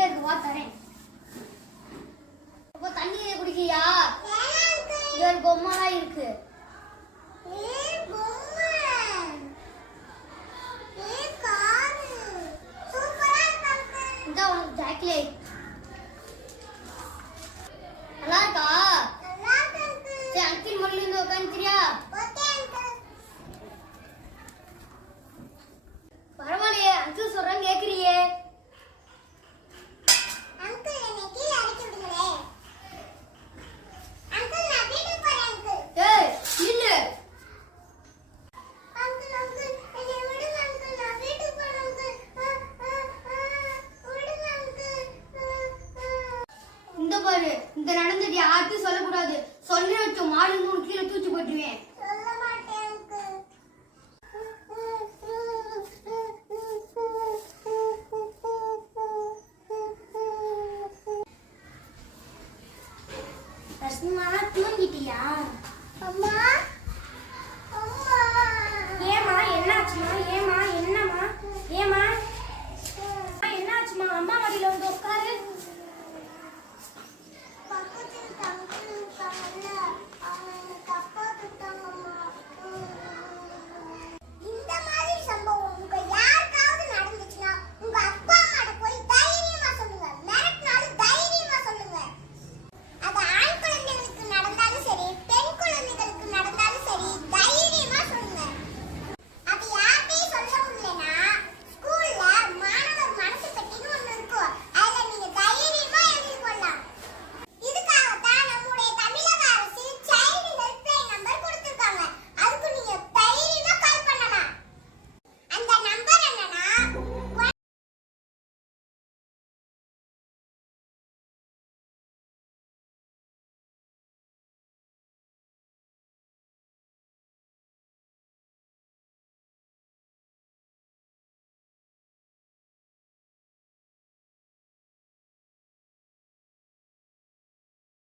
எங்கேயே இருக்கு வா தரேன். அப்போ தண்ணியை குடிக்கியா? இங்க ஒரு பொம்மைலாம் இருக்கு. இந்த உனக்கு சாக்லேட் நல்லா இருக்கா? சரி அங்கிள் மொழியில இருந்து உட்காந்துக்கிறியா? பரவாயில்லையே அங்கிள் சொல்றேன் கேக்குறியே. இந்த நடந்தது யாருக்கும் சொல்லக்கூடாது. சொல்லி வச்ச மாடு 3 கீழே தூக்கி போட்டுருவேன். ரஸ்மா தூங்கிட்டியா? அம்மா அம்மா ஏமா என்னாச்சுமா? ஏமா என்னம்மா? ஏமா என்னாச்சுமா? அம்மா மடியில வந்து உட்காரு.